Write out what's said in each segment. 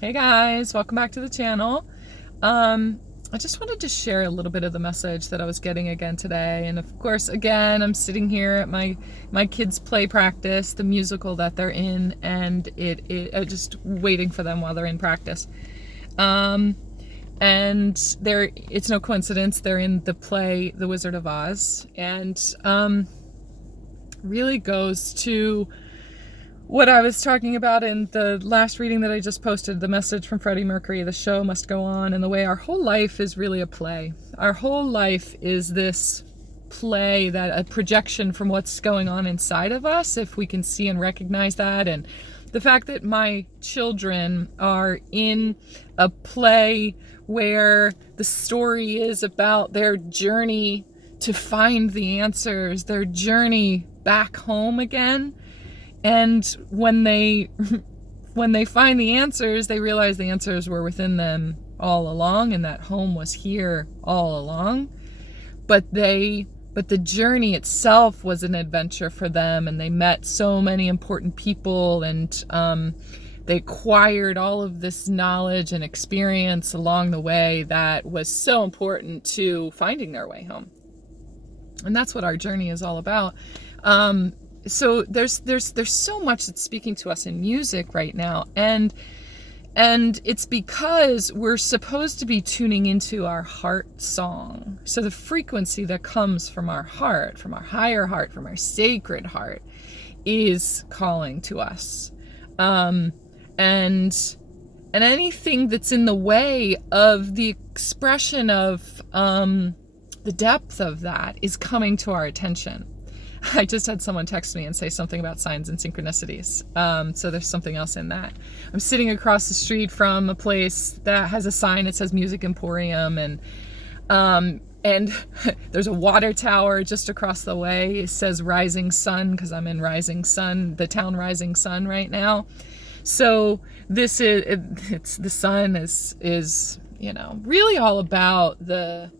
Hey guys, welcome back to the channel. I just wanted to share a little bit of the message that I was getting again today. And of course, again, I'm sitting here at my kids' play practice, the musical that they're in, and just waiting for them while they're in practice. And it's no coincidence they're in the play The Wizard of Oz, and really goes to what I was talking about in the last reading that I just posted, the message from Freddie Mercury, the show must go on, and the way our whole life is really a play. Our whole life is this play, that a projection from what's going on inside of us, if we can see and recognize that. And the fact that my children are in a play where the story is about their journey to find the answers, their journey back home again. And when they find the answers, they realize the answers were within them all along, and that home was here all along. But the journey itself was an adventure for them, and they met so many important people, and they acquired all of this knowledge and experience along the way that was so important to finding their way home. And that's what our journey is all about. So there's so much that's speaking to us in music right now, and it's because we're supposed to be tuning into our heart song. So the frequency that comes from our heart, from our higher heart, from our sacred heart, is calling to us. And anything that's in the way of the expression of the depth of that is coming to our attention. I just had someone text me and say something about signs and synchronicities. So there's something else in that. I'm sitting across the street from a place that has a sign that says Music Emporium, and there's a water tower just across the way. It says Rising Sun, because I'm in Rising Sun, the town Rising Sun right now. So this it's the sun is really all about the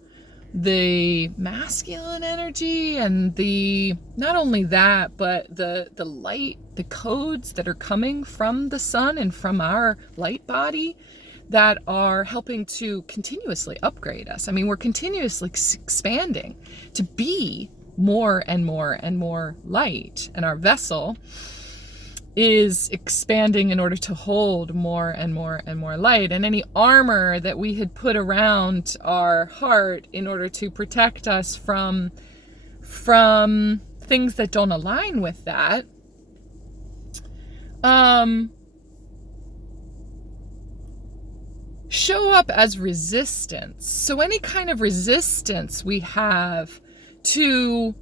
masculine energy, and not only that, but the light, the codes that are coming from the sun and from our light body that are helping to continuously upgrade us. I mean, we're continuously expanding to be more and more and more light, and our vessel is expanding in order to hold more and more and more light. And any armor that we had put around our heart in order to protect us from things that don't align with that, show up as resistance. So any kind of resistance we have to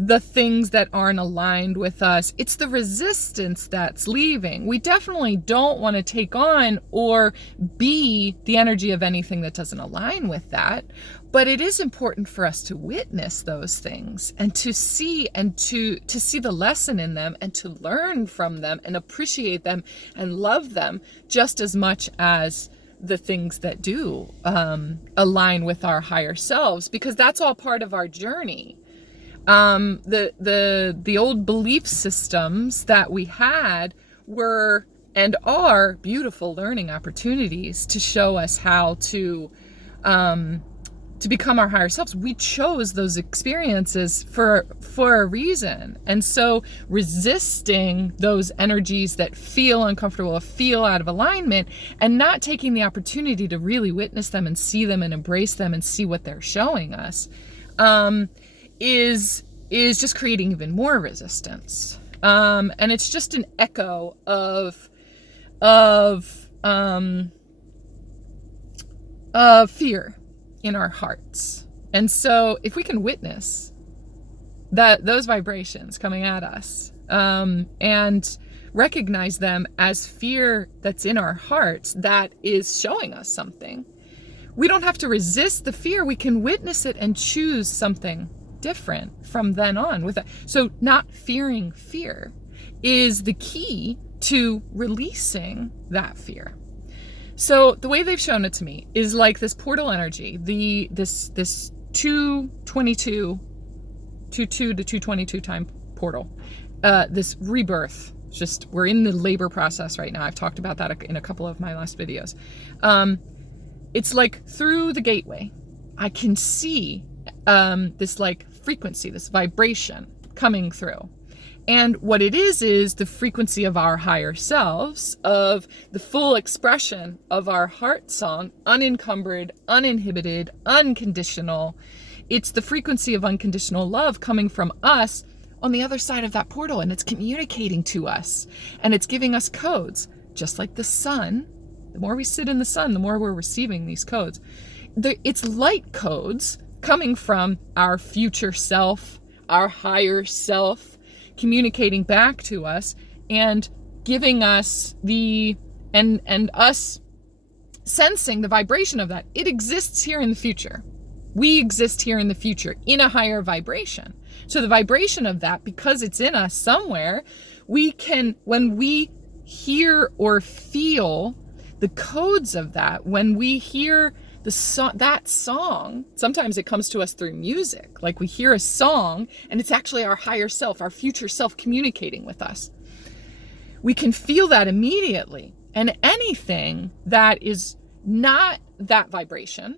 the things that aren't aligned with us, it's the resistance that's leaving. We definitely don't want to take on or be the energy of anything that doesn't align with that. But it is important for us to witness those things and to see see the lesson in them, and to learn from them and appreciate them and love them just as much as the things that do align with our higher selves, because that's all part of our journey. The old belief systems that we had were and are beautiful learning opportunities to show us how to become our higher selves. We chose those experiences for a reason. And so resisting those energies that feel uncomfortable, feel out of alignment, and not taking the opportunity to really witness them and see them and embrace them and see what they're showing us, is just creating even more resistance. And it's just an echo of fear in our hearts. And so if we can witness those vibrations coming at us, and recognize them as fear that's in our hearts that is showing us something, we don't have to resist the fear. We can witness it and choose something different from then on with that. So not fearing fear is the key to releasing that fear. So the way they've shown it to me is like this portal energy, this 222 to 222 time portal, this rebirth we're in the labor process right now. I've talked about that in a couple of my last videos. It's like through the gateway, I can see this like frequency, this vibration coming through. And what it is the frequency of our higher selves, of the full expression of our heart song, unencumbered, uninhibited, unconditional. It's the frequency of unconditional love coming from us on the other side of that portal, and it's communicating to us, and it's giving us codes, just like the sun. The more we sit in the sun, the more we're receiving these codes. It's light codes coming from our future self, our higher self, communicating back to us and giving us and us sensing the vibration of that. It exists here in the future. We exist here in the future in a higher vibration. So the vibration of that, because it's in us somewhere, we can, when we hear or feel the codes of that, when we hear that song, sometimes it comes to us through music. Like we hear a song and it's actually our higher self, our future self communicating with us. We can feel that immediately. And anything that is not that vibration,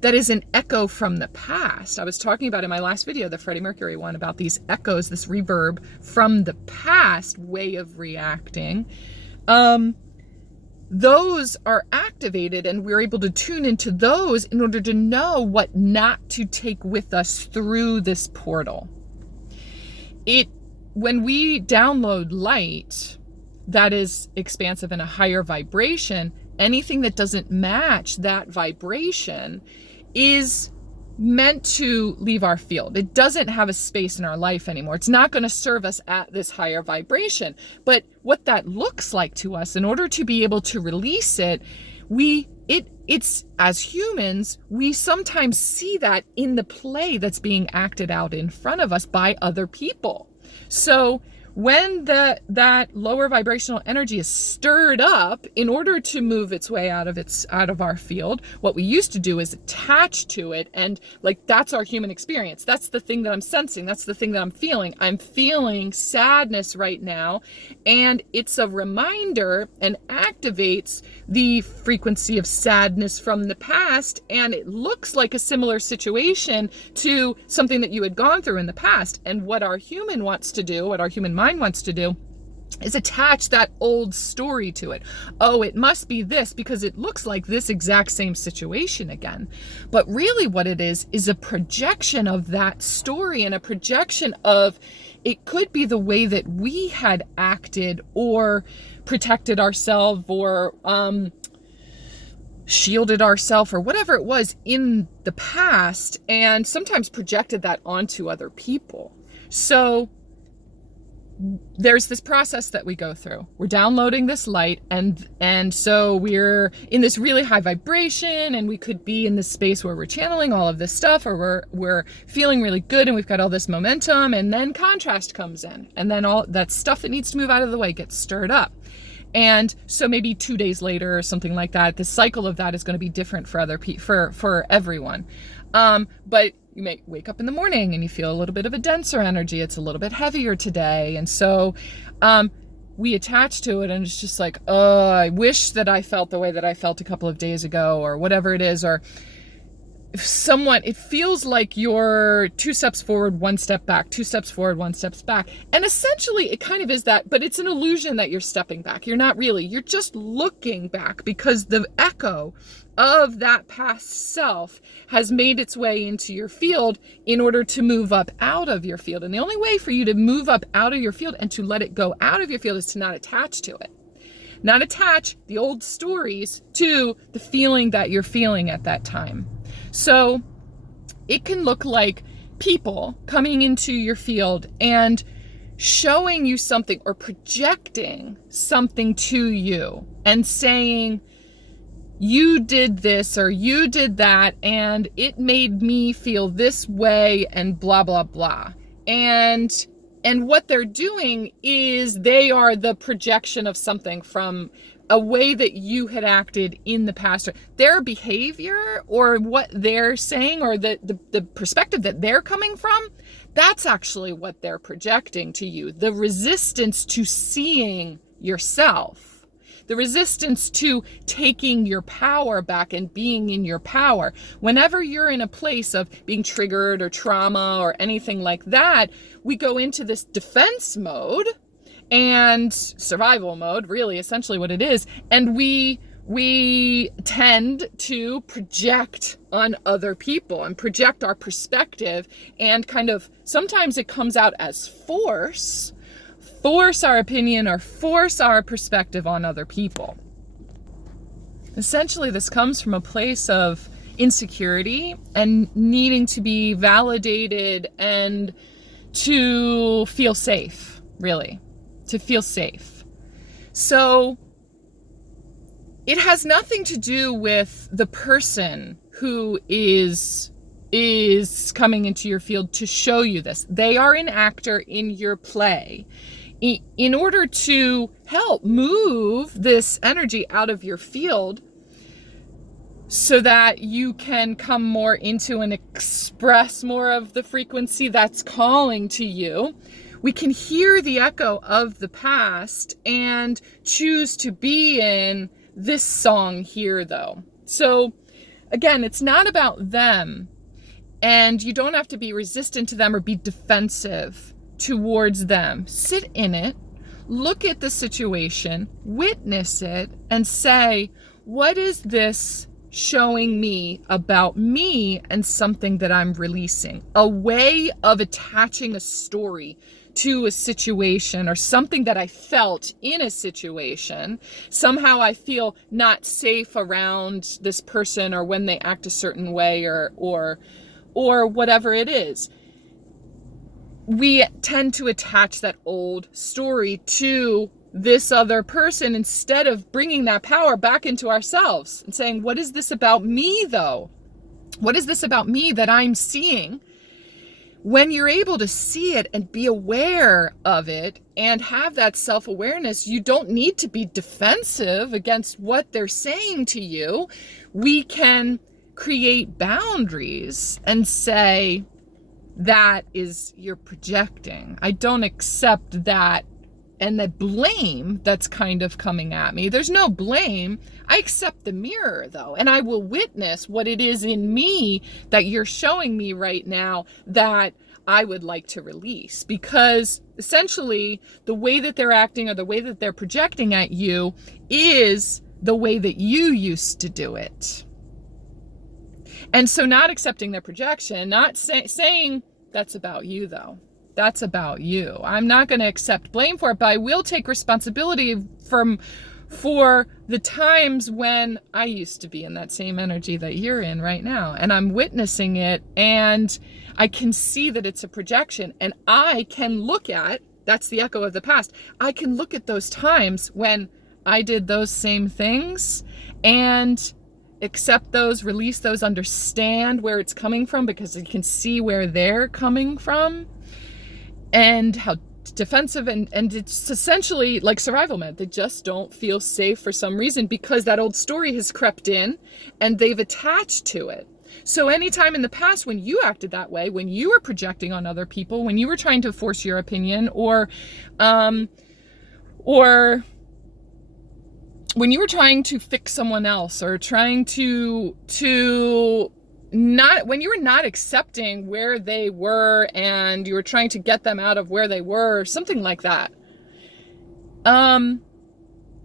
that is an echo from the past. I was talking about in my last video, the Freddie Mercury one, about these echoes, this reverb from the past way of reacting. Those are activated, and we're able to tune into those in order to know what not to take with us through this portal. When we download light that is expansive and a higher vibration, anything that doesn't match that vibration is meant to leave our field. It doesn't have a space in our life anymore. It's not going to serve us at this higher vibration. But what that looks like to us, in order to be able to release it, it's as humans, we sometimes see that in the play that's being acted out in front of us by other people. So when that lower vibrational energy is stirred up, in order to move its way out of our field, what we used to do is attach to it, and like that's our human experience. That's the thing that I'm sensing. That's the thing that I'm feeling. I'm feeling sadness right now, and it's a reminder and activates the frequency of sadness from the past, and it looks like a similar situation to something that you had gone through in the past. And what our human wants to do, what our human mind wants to do, is attach that old story to it. Oh, it must be this because it looks like this exact same situation again. But really what it is a projection of that story, and a projection of, it could be the way that we had acted or protected ourselves or shielded ourselves or whatever it was in the past, and sometimes projected that onto other people. So there's this process that we go through. We're downloading this light, and so we're in this really high vibration, and we could be in this space where we're channeling all of this stuff, or we're feeling really good and we've got all this momentum, and then contrast comes in, and then all that stuff that needs to move out of the way gets stirred up. And so maybe 2 days later or something like that, the cycle of that is going to be different for other people, for everyone. But you may wake up in the morning and you feel a little bit of a denser energy. It's a little bit heavier today. And so we attach to it, and it's just like, oh, I wish that I felt the way that I felt a couple of days ago, or whatever it is. Or if it feels like you're 2 steps forward, 1 step back, 2 steps forward, 1 step back. And essentially it kind of is that, but it's an illusion that you're stepping back. You're not really, you're just looking back, because the echo of that past self has made its way into your field in order to move up out of your field. And the only way for you to move up out of your field and to let it go out of your field is to not attach to it. Not attach the old stories to the feeling that you're feeling at that time. So it can look like people coming into your field and showing you something or projecting something to you and saying, you did this or you did that and it made me feel this way and blah, blah, blah. And what they're doing is they are the projection of something from a way that you had acted in the past. Their behavior or what they're saying or the perspective that they're coming from, That's actually what they're projecting to you. The resistance to seeing yourself, the resistance to taking your power back and being in your power. Whenever you're in a place of being triggered or trauma or anything like that, we go into this defense mode and survival mode, really essentially what it is. And we tend to project on other people and project our perspective, and kind of sometimes it comes out as force our opinion or force our perspective on other people. Essentially, this comes from a place of insecurity and needing to be validated and to feel safe, really, to feel safe. So it has nothing to do with the person who is coming into your field to show you this. They are an actor in your play. In order to help move this energy out of your field so that you can come more into and express more of the frequency that's calling to you, we can hear the echo of the past and choose to be in this song here, though. So again, it's not about them, and you don't have to be resistant to them or be defensive towards them. Sit in it, look at the situation, witness it, and say, what is this showing me about me and something that I'm releasing? A way of attaching a story to a situation or something that I felt in a situation. Somehow I feel not safe around this person, or when they act a certain way, or whatever it is. We tend to attach that old story to this other person instead of bringing that power back into ourselves and saying, what is this about me though? What is this about me that I'm seeing? When you're able to see it and be aware of it and have that self-awareness, you don't need to be defensive against what they're saying to you. We can create boundaries and say, that is, you're projecting. I don't accept that. And the blame that's kind of coming at me. There's no blame. I accept the mirror though, and I will witness what it is in me that you're showing me right now that I would like to release. Because essentially the way that they're acting or the way that they're projecting at you is the way that you used to do it. And so not accepting their projection, not saying that's about you though. That's about you. I'm not going to accept blame for it, but I will take responsibility for the times when I used to be in that same energy that you're in right now. And I'm witnessing it, and I can see that it's a projection, and I can look at, that's the echo of the past. I can look at those times when I did those same things and accept those, release those, understand where it's coming from, because you can see where they're coming from and how defensive, and it's essentially like survival mode. They just don't feel safe for some reason because that old story has crept in and they've attached to it. So anytime in the past when you acted that way, when you were projecting on other people, when you were trying to force your opinion, or when you were trying to fix someone else, or trying to not, when you were not accepting where they were and you were trying to get them out of where they were, something like that.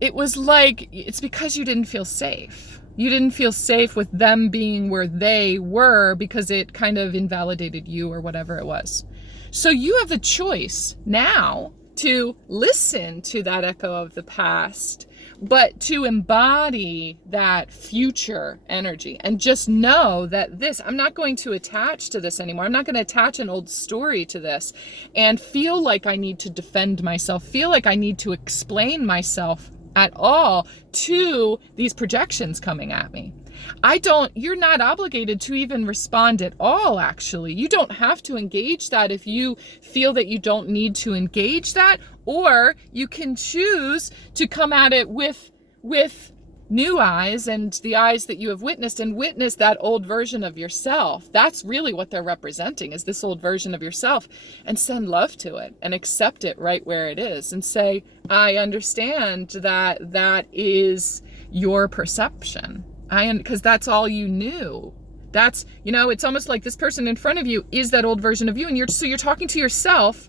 It was like, it's because you didn't feel safe. You didn't feel safe with them being where they were because it kind of invalidated you or whatever it was. So you have the choice now to listen to that echo of the past, but to embody that future energy and just know that this, I'm not going to attach to this anymore. I'm not going to attach an old story to this and feel like I need to defend myself, feel like I need to explain myself at all to these projections coming at me. You're not obligated to even respond at all, actually. You don't have to engage that if you feel that you don't need to engage that, or you can choose to come at it with new eyes and the eyes that you have witnessed, and witness that old version of yourself. That's really what they're representing, is this old version of yourself, and send love to it and accept it right where it is and say, I understand that that is your perception. Because that's all you knew. That's, it's almost like this person in front of you is that old version of you, and you're talking to yourself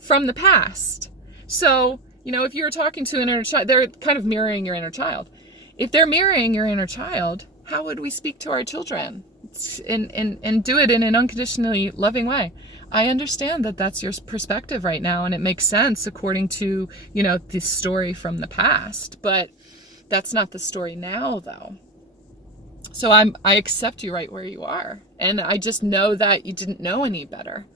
from the past. So, if you're talking to an inner child, they're kind of mirroring your inner child. If they're mirroring your inner child, how would we speak to our children and do it in an unconditionally loving way? I understand that that's your perspective right now, and it makes sense according to, the story from the past, but that's not the story now, though. So I accept you right where you are, and I just know that you didn't know any better,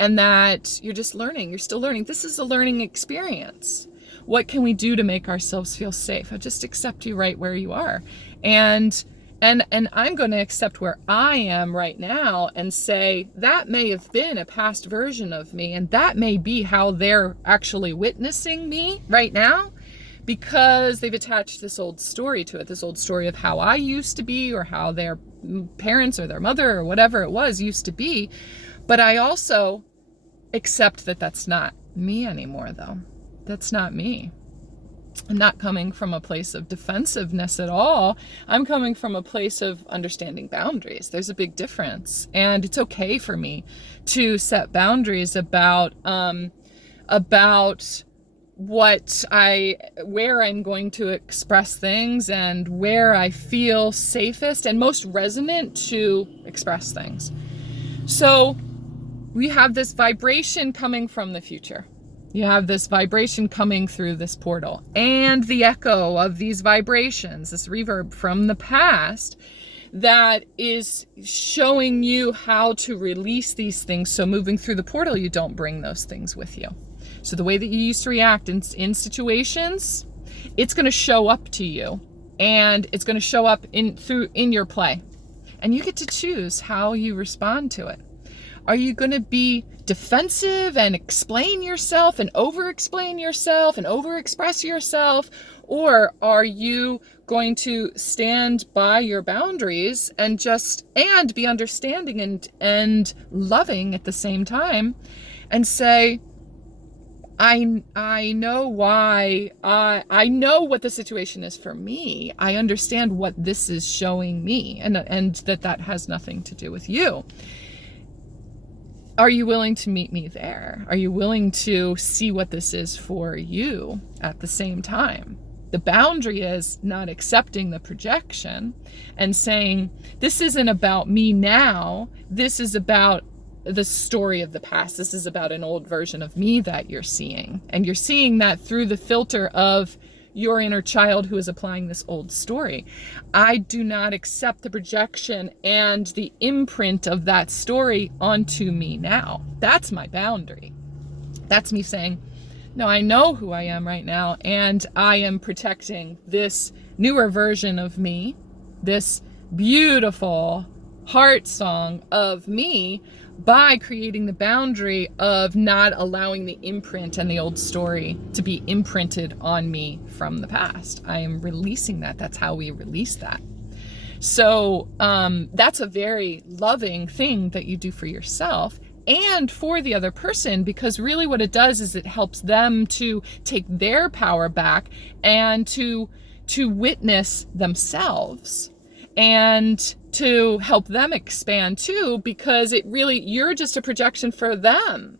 and that you're just learning. You're still learning. This is a learning experience. What can we do to make ourselves feel safe? I just accept you right where you are. And I'm going to accept where I am right now and say that may have been a past version of me, and that may be how they're actually witnessing me right now, because they've attached this old story to it, this old story of how I used to be, or how their parents or their mother or whatever it was used to be. But I also accept that that's not me anymore, though. That's not me. I'm not coming from a place of defensiveness at all. I'm coming from a place of understanding boundaries. There's a big difference. And it's okay for me to set boundaries about where I'm going to express things, and where I feel safest and most resonant to express things. So we have this vibration coming from the future. You have this vibration coming through this portal, and the echo of these vibrations, this reverb from the past, that is showing you how to release these things. So moving through the portal, you don't bring those things with you. So the way that you used to react in situations, it's going to show up to you, and it's going to show up in your play, and you get to choose how you respond to it. Are you going to be defensive and explain yourself and over-explain yourself and over-express yourself? Or are you going to stand by your boundaries and be understanding and loving at the same time, and say, I know why, I know what the situation is for me. I understand what this is showing me, and that has nothing to do with you. Are you willing to meet me there? Are you willing to see what this is for you at the same time? The boundary is not accepting the projection and saying, this isn't about me now. This is about the story of the past. This is about an old version of me that you're seeing. And you're seeing that through the filter of your inner child who is applying this old story. I do not accept the projection and the imprint of that story onto me now. That's my boundary. That's me saying, no, I know who I am right now, and I am protecting this newer version of me, this beautiful heart song of me, by creating the boundary of not allowing the imprint and the old story to be imprinted on me from the past. I am releasing that. That's how we release that. So that's a very loving thing that you do for yourself and for the other person, because really what it does is it helps them to take their power back and to witness themselves, and to help them expand too, because you're just a projection for them.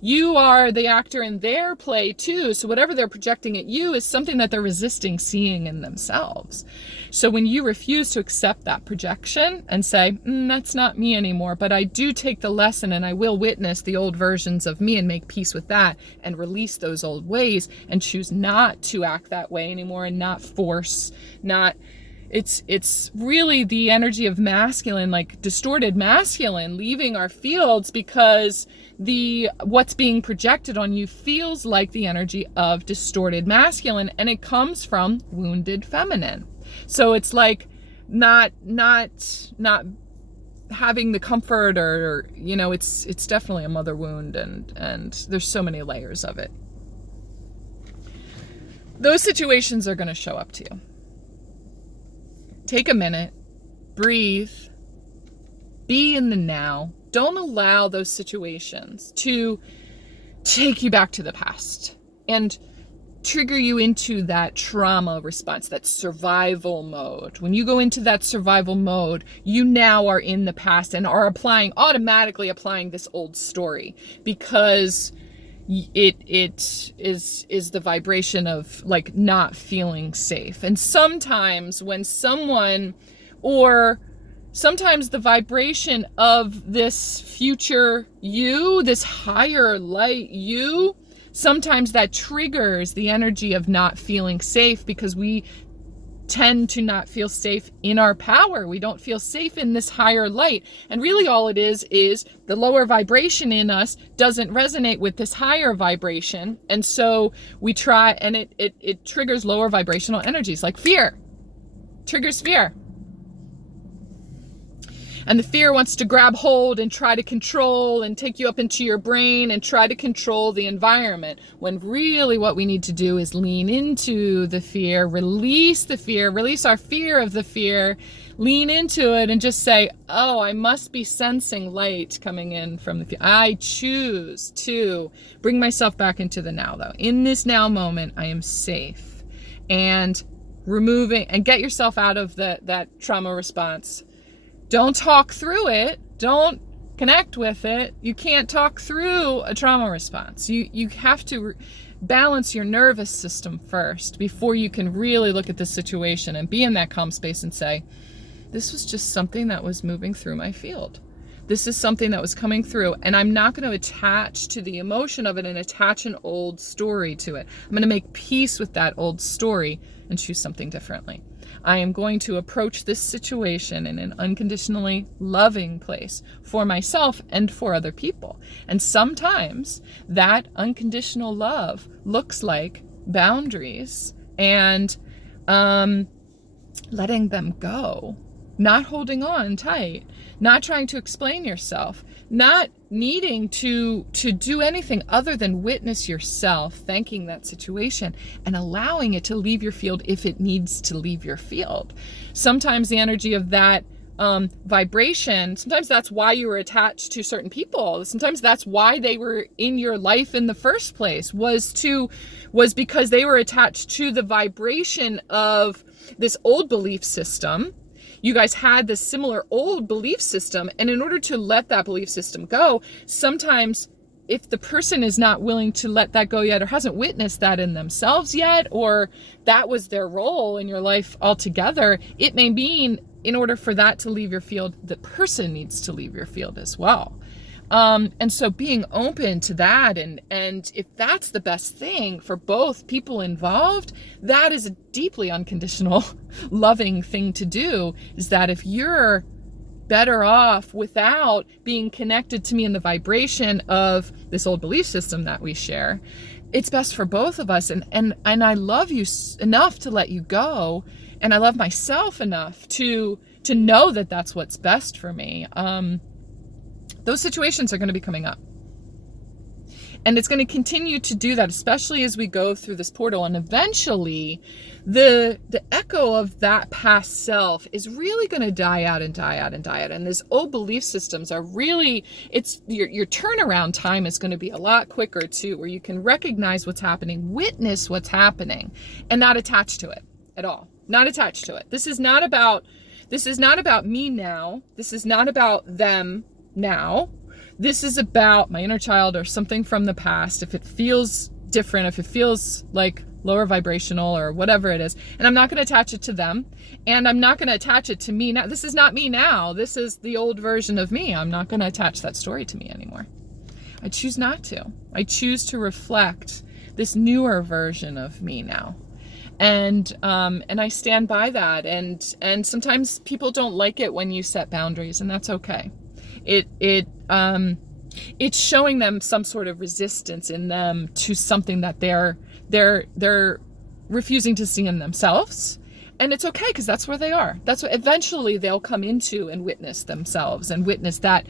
You are the actor in their play too. So whatever they're projecting at you is something that they're resisting seeing in themselves. So when you refuse to accept that projection and say, that's not me anymore, but I do take the lesson and I will witness the old versions of me and make peace with that and release those old ways and choose not to act that way anymore, and not force, it's really the energy of masculine, like distorted masculine, leaving our fields, because what's being projected on you feels like the energy of distorted masculine, and it comes from wounded feminine. So it's like not having the comfort, or it's definitely a mother wound, and there's so many layers of it. Those situations are going to show up to you. Take a minute, breathe, be in the now. Don't allow those situations to take you back to the past and trigger you into that trauma response, that survival mode. When you go into that survival mode, you now are in the past and are automatically applying this old story, because it is the vibration of like not feeling safe. And sometimes sometimes the vibration of this future you, this higher light you, sometimes that triggers the energy of not feeling safe, because we tend to not feel safe in our power. We don't feel safe in this higher light. And really all it is the lower vibration in us doesn't resonate with this higher vibration. And so we try, and it triggers lower vibrational energies, like fear. Triggers fear. And the fear wants to grab hold and try to control and take you up into your brain and try to control the environment, when really what we need to do is lean into the fear, release our fear of the fear, lean into it and just say, oh, I must be sensing light coming in from the fear. I choose to bring myself back into the now, though. In this now moment, I am safe. And get yourself out of that trauma response. Don't talk through it. Don't connect with it. You can't talk through a trauma response. You have to balance your nervous system first before you can really look at the situation and be in that calm space and say, this was just something that was moving through my field. This is something that was coming through, and I'm not going to attach to the emotion of it and attach an old story to it. I'm going to make peace with that old story and choose something differently. I am going to approach this situation in an unconditionally loving place for myself and for other people. And sometimes that unconditional love looks like boundaries and letting them go, not holding on tight, not trying to explain yourself, not needing to do anything other than witness yourself, thanking that situation and allowing it to leave your field if it needs to leave your field. Sometimes the energy of that vibration, sometimes that's why you were attached to certain people. Sometimes that's why they were in your life in the first place, was because they were attached to the vibration of this old belief system. You guys had this similar old belief system, and in order to let that belief system go, sometimes if the person is not willing to let that go yet, or hasn't witnessed that in themselves yet, or that was their role in your life altogether, it may mean in order for that to leave your field, the person needs to leave your field as well. And so being open to that, and if that's the best thing for both people involved, that is a deeply unconditional, loving thing to do, is that if you're better off without being connected to me in the vibration of this old belief system that we share, it's best for both of us. And I love you enough to let you go. And I love myself enough to know that that's what's best for me. Those situations are going to be coming up. And it's going to continue to do that, especially as we go through this portal. And eventually, the echo of that past self is really going to die out and die out and die out. And these old belief systems are really, it's your turnaround time is going to be a lot quicker too, where you can recognize what's happening, witness what's happening, and not attach to it at all. Not attached to it. This is not about me now. This is not about them now. This is about my inner child or something from the past. If it feels different, if it feels like lower vibrational or whatever it is, and I'm not going to attach it to them, and I'm not going to attach it to me now. This is not me now. This is the old version of me. I'm not going to attach that story to me anymore. I choose not to. I choose to reflect this newer version of me now. And I stand by that. And sometimes people don't like it when you set boundaries, and that's okay. It's showing them some sort of resistance in them to something that they're refusing to see in themselves. And it's okay, because that's where they are. That's what eventually they'll come into and witness themselves and witness that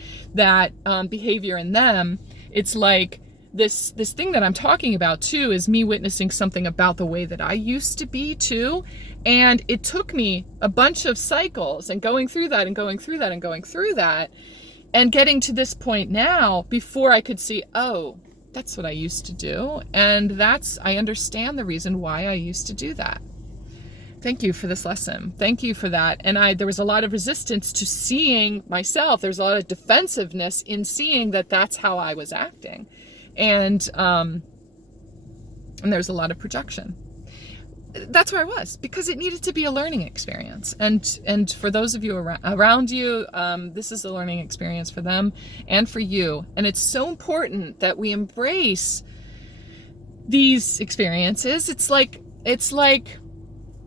behavior in them. It's like this thing that I'm talking about too is me witnessing something about the way that I used to be too. And it took me a bunch of cycles and going through that and going through that and going through that and getting to this point now before I could see, oh, that's what I used to do. And I understand the reason why I used to do that. Thank you for this lesson. Thank you for that. And there was a lot of resistance to seeing myself. There's a lot of defensiveness in seeing that that's how I was acting. And there's a lot of projection. That's where I was, because it needed to be a learning experience. And for those of you around you, this is a learning experience for them and for you. And it's so important that we embrace these experiences. It's like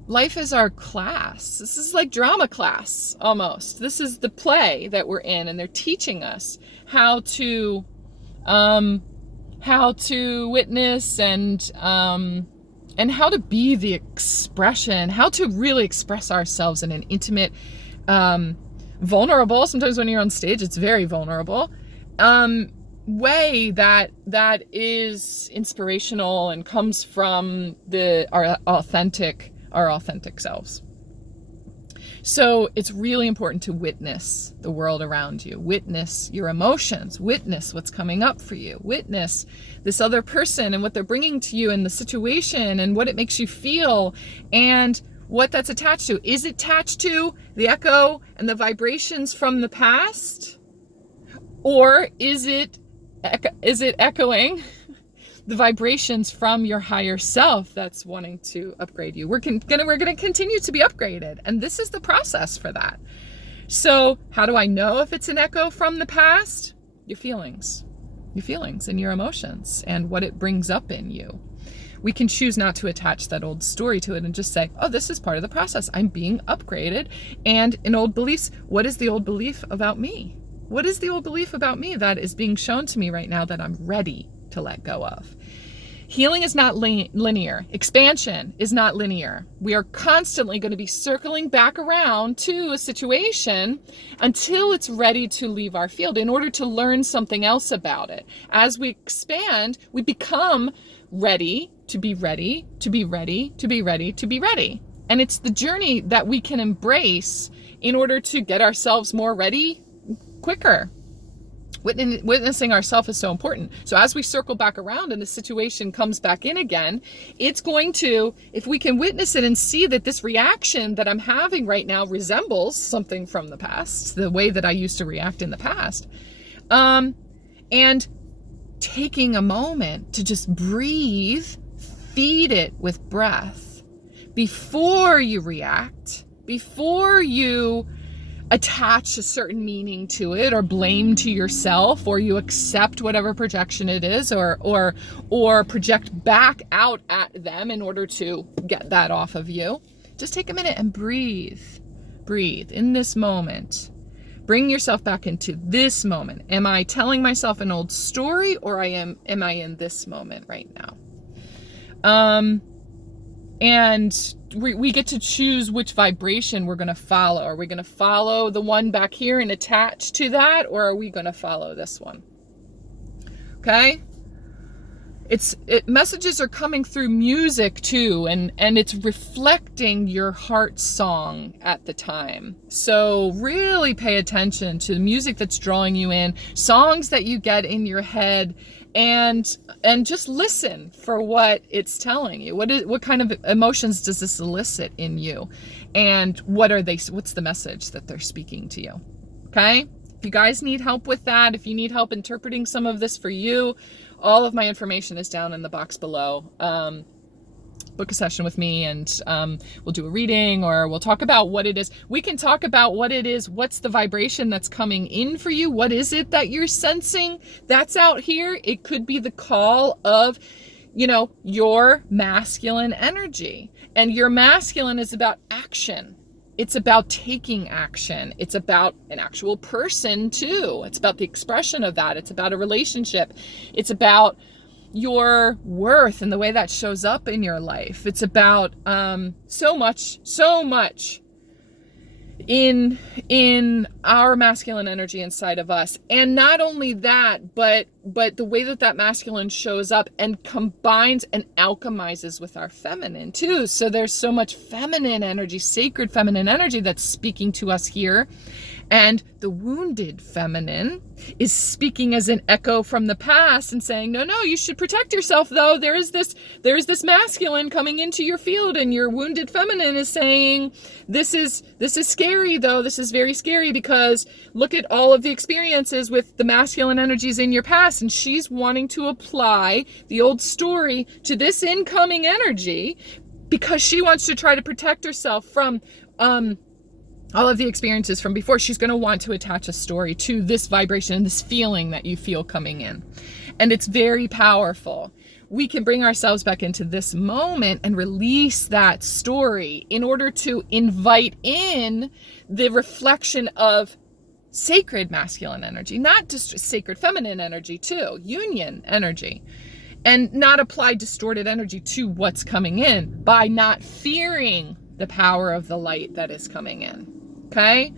life is our class. This is like drama class almost. This is the play that we're in, and they're teaching us how to witness and how to be the expression, how to really express ourselves in an intimate, vulnerable, sometimes when you're on stage, it's very vulnerable, way that is inspirational and comes from our authentic selves. So it's really important to witness the world around you, witness your emotions, witness what's coming up for you, witness this other person and what they're bringing to you in the situation and what it makes you feel and what that's attached to. Is it attached to the echo and the vibrations from the past? Or is it echoing the vibrations from your higher self that's wanting to upgrade you? We're gonna continue to be upgraded, and this is the process for that. So how do I know if it's an echo from the past? Your feelings and your emotions and what it brings up in you. We can choose not to attach that old story to it and just say, oh, this is part of the process. I'm being upgraded. And in old beliefs, what is the old belief about me? What is the old belief about me that is being shown to me right now that I'm ready to let go of? Healing is not linear. Expansion is not linear. We are constantly going to be circling back around to a situation until it's ready to leave our field in order to learn something else about it. As we expand, we become ready to be ready, to be ready, to be ready, to be ready. And it's the journey that we can embrace in order to get ourselves more ready quicker. Witnessing ourselves is so important. So as we circle back around and the situation comes back in again, it's going to, if we can witness it and see that this reaction that I'm having right now resembles something from the past, the way that I used to react in the past, and taking a moment to just breathe, feed it with breath before you react, before you attach a certain meaning to it or blame to yourself, or you accept whatever projection it is, or project back out at them in order to get that off of you. Just take a minute and breathe in this moment. Bring yourself back into this moment. Am I telling myself an old story, or am I in this moment right now? And we get to choose which vibration we're going to follow. Are we going to follow the one back here and attach to that, or are we going to follow this one? Okay? Messages are coming through music too, and it's reflecting your heart song at the time. So really pay attention to the music that's drawing you in, songs that you get in your head, and just listen for what it's telling you. What kind of emotions does this elicit in you? And what's the message that they're speaking to you? Okay? If you guys need help with that, if you need help interpreting some of this for you, all of my information is down in the box below. Book a session with me, and we'll do a reading, or we'll talk about what it is. We can talk about what it is. What's the vibration that's coming in for you? What is it that you're sensing that's out here? It could be the call of, your masculine energy. And your masculine is about action. It's about taking action. It's about an actual person too. It's about the expression of that. It's about a relationship. It's about your worth and the way that shows up in your life. It's about so much. in our masculine energy inside of us. And not only that, but the way that masculine shows up and combines and alchemizes with our feminine too. So there's so much feminine energy, sacred feminine energy, that's speaking to us here. And the wounded feminine is speaking as an echo from the past and saying, no, you should protect yourself, though. There is this masculine coming into your field, and your wounded feminine is saying, this is scary, though. This is very scary, because look at all of the experiences with the masculine energies in your past. And she's wanting to apply the old story to this incoming energy, because she wants to try to protect herself from all of the experiences from before. She's going to want to attach a story to this vibration and this feeling that you feel coming in. And it's very powerful. We can bring ourselves back into this moment and release that story in order to invite in the reflection of sacred masculine energy, not just sacred feminine energy too, union energy, and not apply distorted energy to what's coming in by not fearing the power of the light that is coming in. Okay?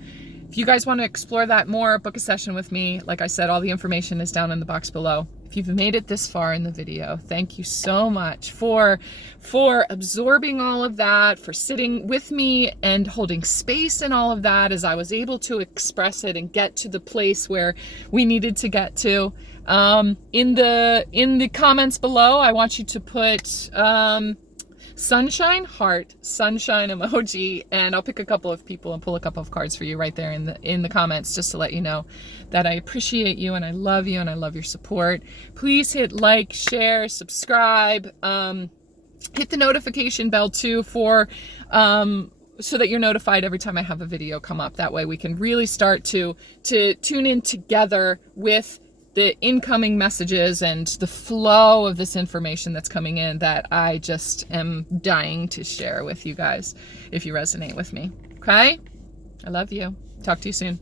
If you guys want to explore that more, book a session with me. Like I said, all the information is down in the box below. If you've made it this far in the video, thank you so much for absorbing all of that, for sitting with me and holding space in all of that as I was able to express it and get to the place where we needed to get to. In the comments below, I want you to put sunshine heart, sunshine emoji, and I'll pick a couple of people and pull a couple of cards for you right there in the comments, just to let you know that I appreciate you and I love you and I love your support. Please hit like, share, subscribe, hit the notification bell too for so that you're notified every time I have a video come up. That way we can really start to tune in together with the incoming messages and the flow of this information that's coming in, that I just am dying to share with you guys if you resonate with me. Okay? I love you. Talk to you soon.